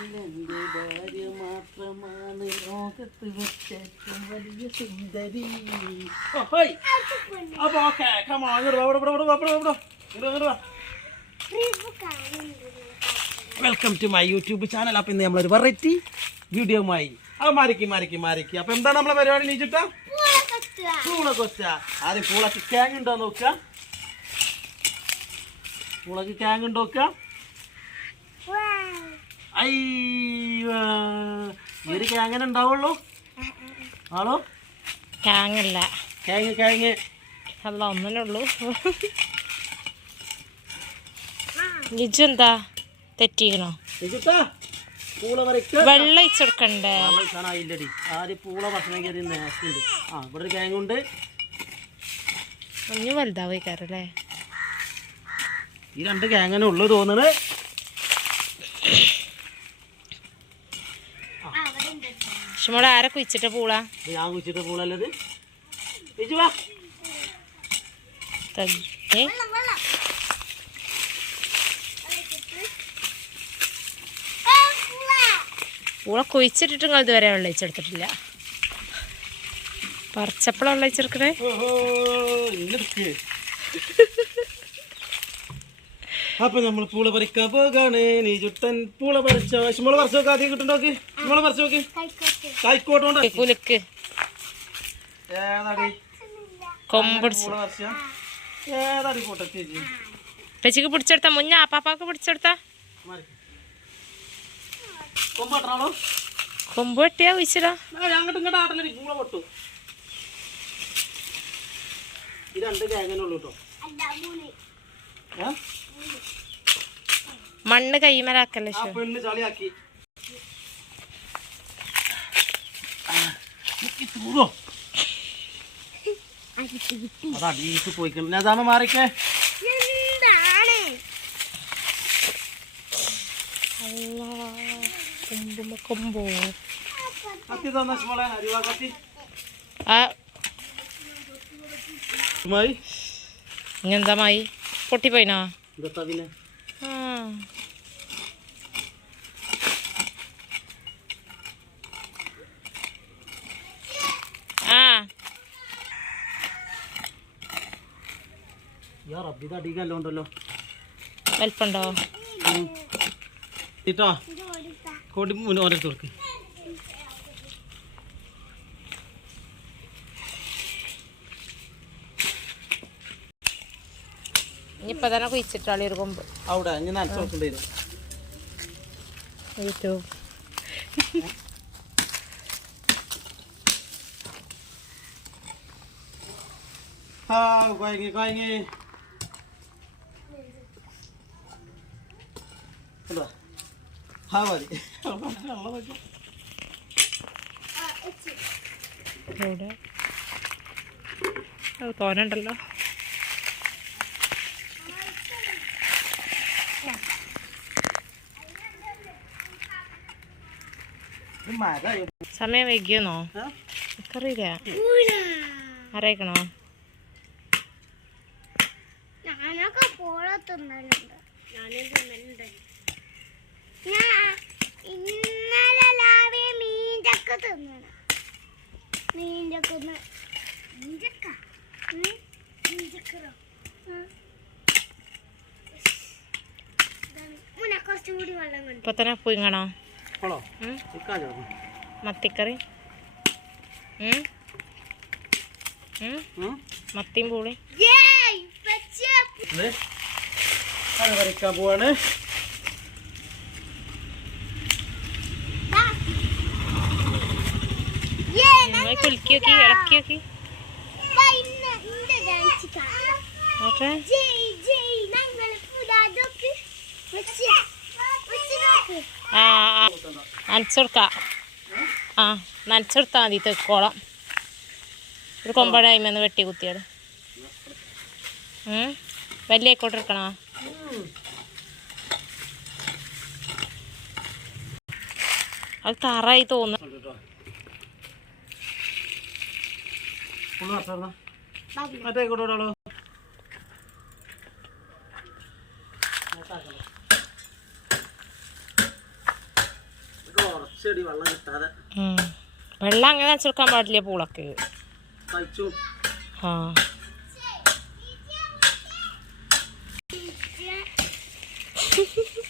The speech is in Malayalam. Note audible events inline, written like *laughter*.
എന്റെ ഭാര്യ മാത്രമാണ് ലോകത്ത് വെച്ചേറ്റവും വലിയ സുന്ദരി. അപ്പൊ okay. Welcome to my YouTube channel അപ്പൊ ഇന്ന് നമ്മളൊരു വെറൈറ്റി വീഡിയോമായി അത് മാറിക്കി മാറിക്കി മാറിക്കി. അപ്പൊ എന്താണ് നമ്മളെ പരിപാടി നീച്ചിട്ടാ പൂള കൊച്ച. ആദ്യം പൂളക്ക് ക്യാങ് ഉണ്ടോ നോക്ക. പൂളക്ക് ക്യാങ് ഉണ്ടോ നോക്ക? അയ്യോ ഈ ഒരു കേങ്ങനെ ഉണ്ടാവുള്ളൂ. ആളോ കേങ്ങല്ല. കേങ്ങ് കേങ്ങ്. അല്ല ഒന്നല്ലേ ഉള്ളൂ. ലിജു എന്താ? തെറ്റിക്കണോ? പൂള വെള്ളം ആദ്യം നേക്കുണ്ട് ആ ഇവിടെ ഒരു ഈ രണ്ട് കേങ്ങനെ ഉള്ളു തോന്നുന്നത് പക്ഷെ മോളെ ആരെ കുഴിച്ചിട്ട പൂളാ? ഞാൻ കുച്ചിട്ട് പൂളല്ലത്. പൂള കുഴിച്ചിട്ടിട്ട് നിങ്ങൾ ഇതുവരെ വെള്ളം ഒഴിച്ചെടുത്തിട്ടില്ല. പറിച്ചപ്പോഴാണ് അപ്പൊ നമ്മൾ പൂള പറിക്കാൻ പോകാണ്. നീ ചുട്ടൻ പൂള പറിച്ച. ശുമള പറിച്ചു നോക്ക് ആദ്യം കിട്ടുണ്ടോക്ക് ശുമള പറിച്ചു നോക്ക്. കായ്ക്കോട്ടോണ്ട് കുലുക്ക് ഏതാടി കൊമ്പിടിച്ച് ഏതാടി കൂട്ട ചേച്ചിക്ക് പെച്ചിക്ക് പിടിച്ചെടുത്ത. മുന്നേ ആപ്പാപ്പാക്ക് പിടിച്ചെടുത്ത. കൊമ്പ് വെട്ടിയാ കുഴിച്ചിടാ. അങ്ങോട്ട് ഇങ്ങോട്ട് ആട്ടല്ലേ പൂള പൊട്ടു. ഈ രണ്ട് തേങ്ങനുള്ളൂ കേട്ടോ മണ്ണ് കൈമലാക്കല്ലേ ആ പെണ്ണ് ചളിയാക്കി. തൂറോ അതാ ഡീസ് പോയിക്കണം. ദാമ മാറിക്കേ? കൊമ്പോ കത്തി തന്ന മോളെ? അരിവാ കത്തി. ആ. ഇങ്ങെന്താ മായി? പൊട്ടിപ്പോയിനോ ആ. ഉണ്ടല്ലോ വലിപ്പുണ്ടോ കോടി മുന്നേ ഓരോ തുറക്ക് ഇനിയിപ്പോ തന്നെ കുഴിച്ചിട്ടാളി ഒരു കൊമ്പ്? അവിടെ ഇനി നനച്ച് കൊടുക്കേണ്ടി വരും. യൂട്യൂബ് ആ കൊയങ്ങി കൊയങ്ങി. കണ്ടോ ആ മതി. വെള്ളം സമയം വൈകിയോന്നോ? എനിക്കറിയില്ല അറിയിക്കണോ ഞാനൊക്കെ പോള തിന്നലുണ്ട്. ഞാനും തിന്നലുണ്ട്. ഞാൻ ഇന്നലെ രാവിലെ മീൻചക്ക തിന്നണം. മീൻചക്ക ഒന്ന്- മീൻചക്ക? ഉം? മീൻചക്കറോ ഉം. ഇതാണ്. മുന്നേ കുറച്ചും കൂടി വെള്ളം കൊണ്ട്. ഇപ്പൊ തന്നെ പുഴുങ്ങണോ? മത്തിക്കറി? മത്തിയും പൂളി. വരയ്ക്കാൻ പോവാണ്. കുലുക്കി നോക്കി ഇളക്കി നോക്കി. ആ ആ നനച്ചെടുക്കാം. ആ നനച്ചെടുത്താൽ മതി. തെക്കോളം ഒരു കൊമ്പഴായ്മന്ന് വെട്ടി കുത്തിയത്? വലിയ ആയിക്കോട്ടെ എടുക്കണോ? അത് തറായി തോന്നുന്നു. മറ്റേ കൂട്ടോളൂ ചെടി വെള്ളം കിട്ടാതെ. വെള്ളം അങ്ങനെ നനച്ചെടുക്കാൻ പാടില്ല പൂളക്ക്. കഴിച്ചു. ആ. പ- *laughs* *laughs*